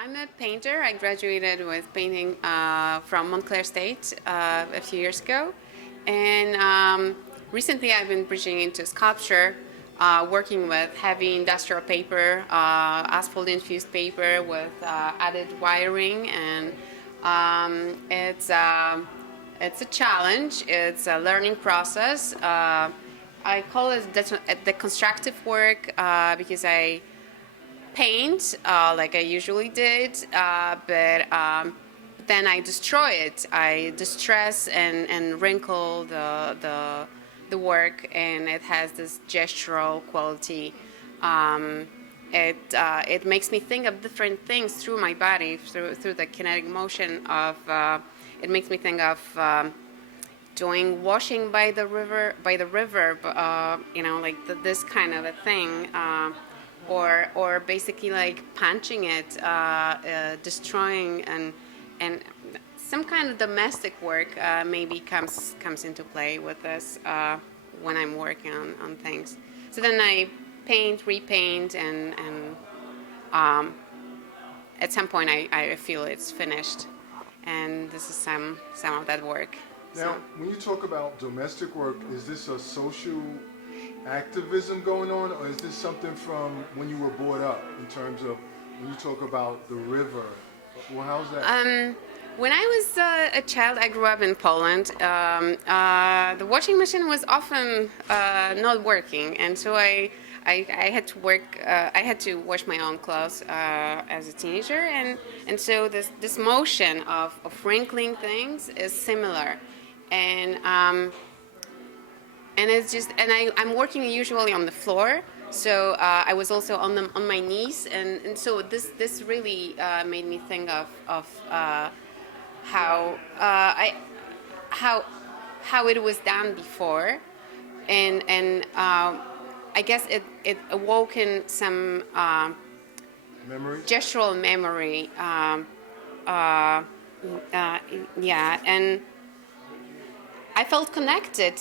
I'm a painter. I graduated with painting from Montclair State a few years ago. And recently I've been bridging into sculpture, working with heavy industrial paper, asphalt infused paper with added wiring. And it's a challenge. It's a learning process. I call it the constructive work because I paint like I usually did, but then I destroy it. I distress and wrinkle the work, and it has this gestural quality. It makes me think of different things through my body, through the kinetic motion of. It makes me think of doing washing by the river, like this kind of a thing. Or basically like punching it, destroying, and some kind of domestic work maybe comes into play with this when I'm working on things. So then I paint, repaint, and at some point I feel it's finished, and this is some of that work. Now, when you talk about domestic work, is this a social activism going on, or is this something from when you were brought up in terms of when you talk about the river? Well, how's that? When I was a child, I grew up in Poland. The washing machine was often not working, and so I had to work. I had to wash my own clothes as a teenager, and so this motion of wrinkling things is similar, and it's just, and I'm working usually on the floor, so I was also on my knees, and so this really made me think of how it was done before, and I guess it awoken some Memory? gestural memory, yeah, and I felt connected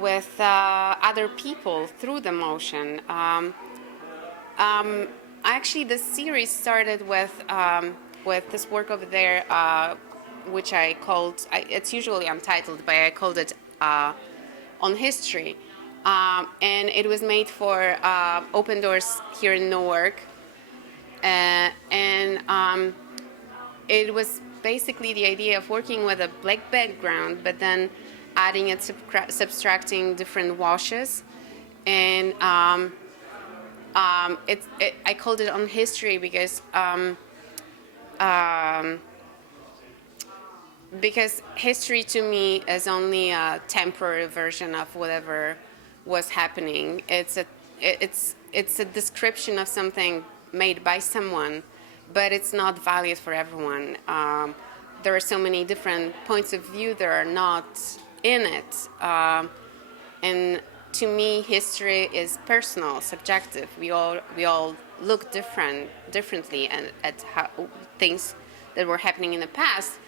with other people through the motion. Actually, the series started with this work over there, which I called, it's usually untitled, but I called it On History. And it was made for Open Doors here in Newark. And it was basically the idea of working with a black background, but then adding and subtracting different washes, and I called it On History because history to me is only a temporary version of whatever was happening. It's a description of something made by someone, but it's not valid for everyone. There are so many different points of view that are not in it, and to me, history is personal, subjective. We all look differently at how things that were happening in the past.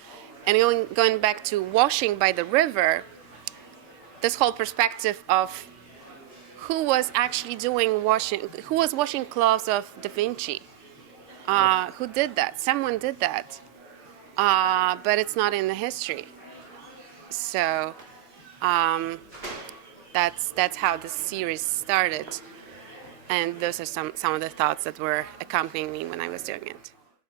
And going back to washing by the river, this whole perspective of who was actually doing washing, who was washing clothes of Da Vinci, who did that? Someone did that, but it's not in the history. So that's how the series started, and those are some of the thoughts that were accompanying me when I was doing it.